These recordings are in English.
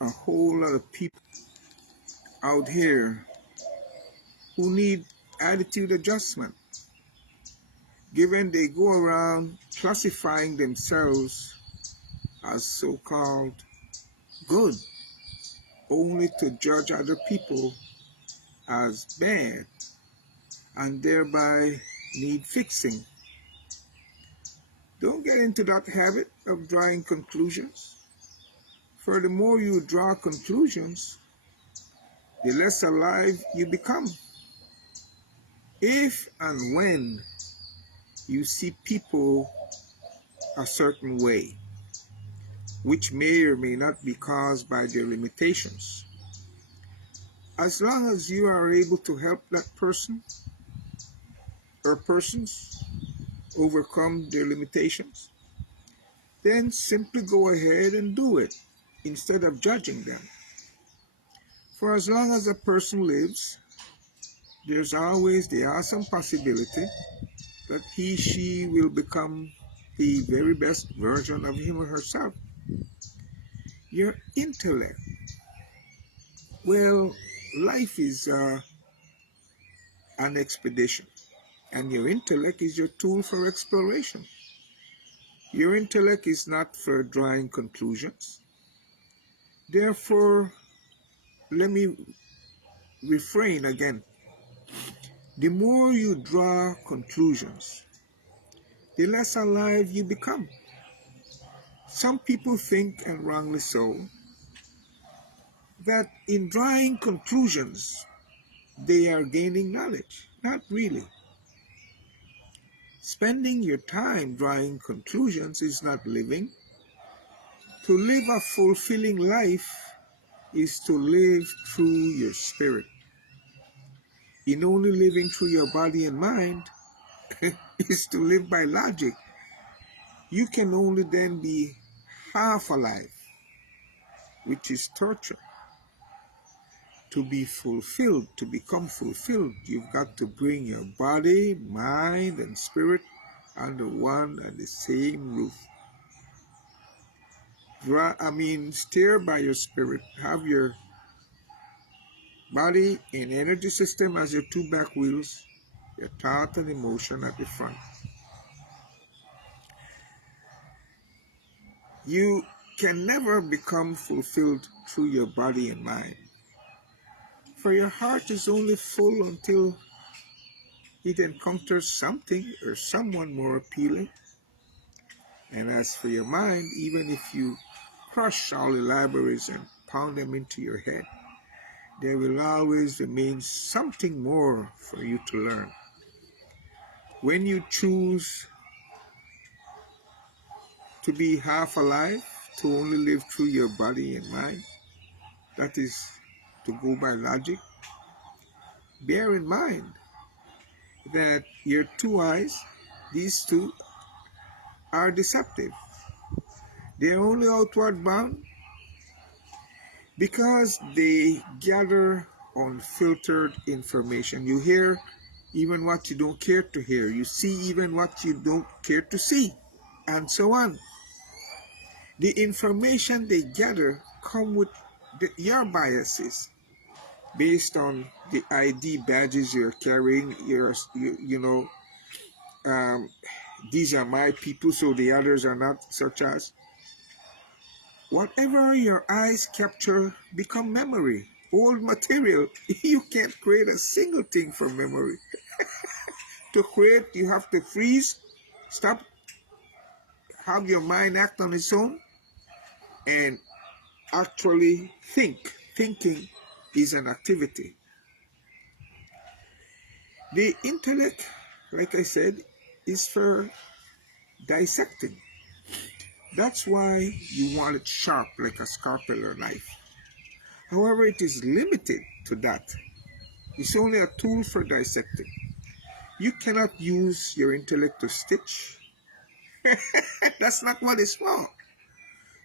are a whole lot of people out here who need attitude adjustment, given they go around classifying themselves as so-called good, only to judge other people as bad and thereby need fixing. Don't get into that habit of drawing conclusions. For the more you draw conclusions, the less alive you become. If and when you see people a certain way, which may or may not be caused by their limitations, as long as you are able to help that person or persons overcome their limitations, then simply go ahead and do it instead of judging them. For as long as a person lives, there's always the awesome possibility that she will become the very best version of him or herself. Your intellect. Well, life is an expedition, and your intellect is your tool for exploration. Your intellect is not for drawing conclusions. Therefore, let me refrain again. The more you draw conclusions, the less alive you become. Some people think, and wrongly so, that in drawing conclusions, they are gaining knowledge. Not really. Spending your time drawing conclusions is not living. To live a fulfilling life is to live through your spirit. In only living through your body and mind is to live by logic. You can only then be half alive, which is torture. To be fulfilled, to become fulfilled, you've got to bring your body, mind, and spirit under one and the same roof. Steer by your spirit. Have your body and energy system as your two back wheels, your thought and emotion at the front. You can never become fulfilled through your body and mind. For your heart is only full until it encounters something or someone more appealing. And as for your mind, even if you crush all the libraries and pound them into your head, there will always remain something more for you to learn. When you choose to be half alive, to only live through your body and mind, that is to go by logic, bear in mind that your two eyes, these two, are deceptive. They are only outward bound because they gather unfiltered information. You hear even what you don't care to hear. You see even what you don't care to see, and so on. The information they gather come with your biases based on the ID badges you're carrying. These are my people, so the others are not, such as. Whatever your eyes capture become memory, old material. You can't create a single thing from memory. To create, you have to freeze, stop, have your mind act on its own, and actually think. Thinking is an activity. The intellect, like I said, is for dissecting. That's why you want it sharp like a scalpel or knife. However, it is limited to that. It's only a tool for dissecting. You cannot use your intellect to stitch. That's not what it's for.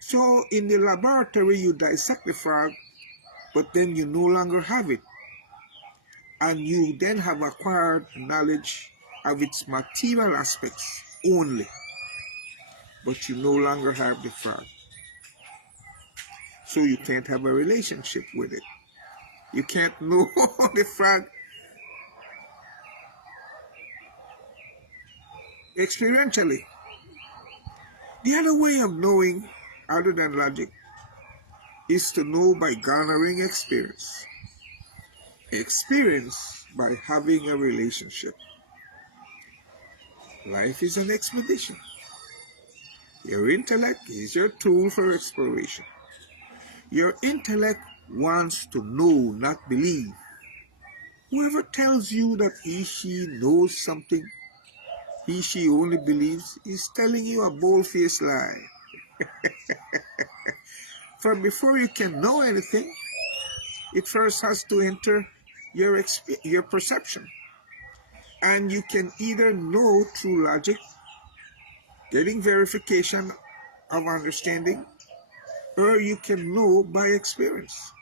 So in the laboratory, you dissect the frog, but then you no longer have it. And you then have acquired knowledge of its material aspects only, but you no longer have the frog. So you can't have a relationship with it. You can't know the frog experientially. The other way of knowing, other than logic, is to know by garnering experience. Experience by having a relationship. Life is an expedition. Your intellect is your tool for exploration. Your intellect wants to know, not believe. Whoever tells you that she knows something, she only believes, is telling you a bold-faced lie. For before you can know anything, it first has to enter your perception. And you can either know through logic, getting verification of understanding, or you can know by experience,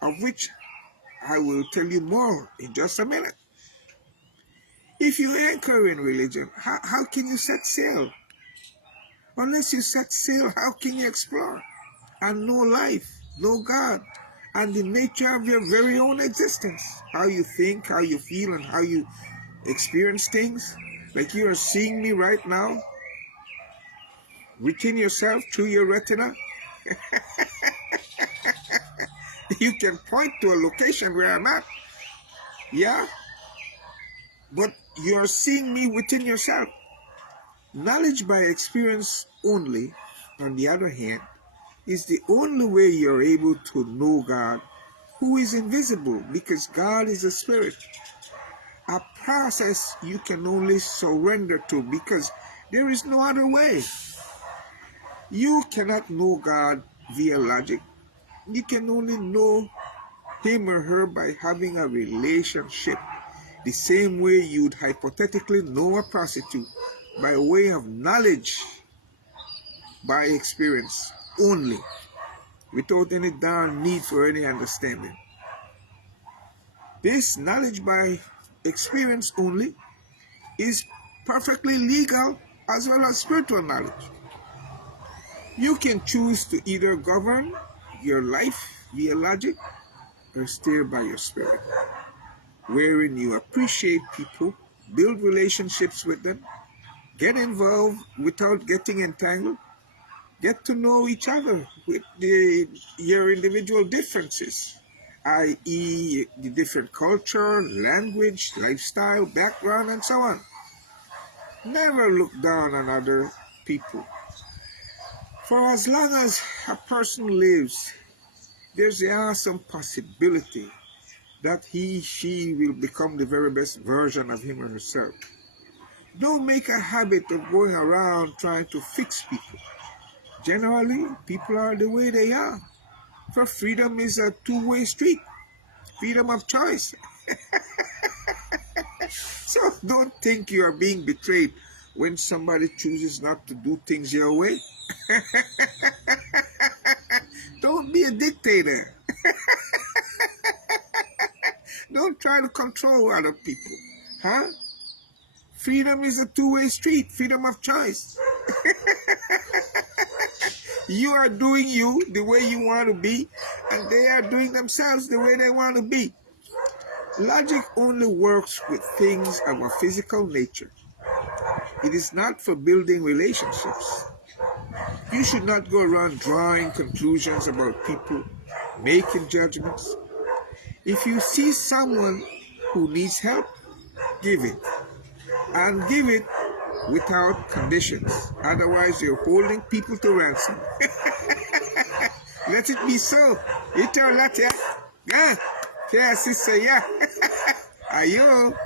of which I will tell you more in just a minute. If you anchor in religion, how can you set sail? Unless you set sail, how can you explore and know life, know God, and the nature of your very own existence? How you think, how you feel, and how you experience things. Like you are seeing me right now, within yourself, through your retina. You can point to a location where I'm at. Yeah? But you're seeing me within yourself. Knowledge by experience only, on the other hand, is the only way you're able to know God, who is invisible, because God is a spirit. A process you can only surrender to, because there is no other way. You cannot know God via logic. You can only know him or her by having a relationship, the same way you'd hypothetically know a prostitute by way of knowledge, by experience only, without any darn need for any understanding. This knowledge by experience only is perfectly legal as well as spiritual knowledge. You can choose to either govern your life via logic or steer by your spirit, wherein you appreciate people, build relationships with them, get involved without getting entangled, get to know each other with your individual differences, i.e. the different culture, language, lifestyle, background, and so on. Never look down on other people. For as long as a person lives, there's the awesome possibility that she will become the very best version of him or herself. Don't make a habit of going around trying to fix people. Generally, people are the way they are. For freedom is a two-way street. Freedom of choice. So don't think you are being betrayed when somebody chooses not to do things your way. Don't be a dictator. Don't try to control other people. Huh? Freedom is a two-way street. Freedom of choice. You are doing you the way you want to be, and they are doing themselves the way they want to be. Logic only works with things of a physical nature. It is not for building relationships. You should not go around drawing conclusions about people, making judgments. If you see someone who needs help, give it. And give it without conditions. Otherwise, you're holding people to ransom. Let it be so. Ito latia. Yeah. Yeah, sister, yeah. Ayo.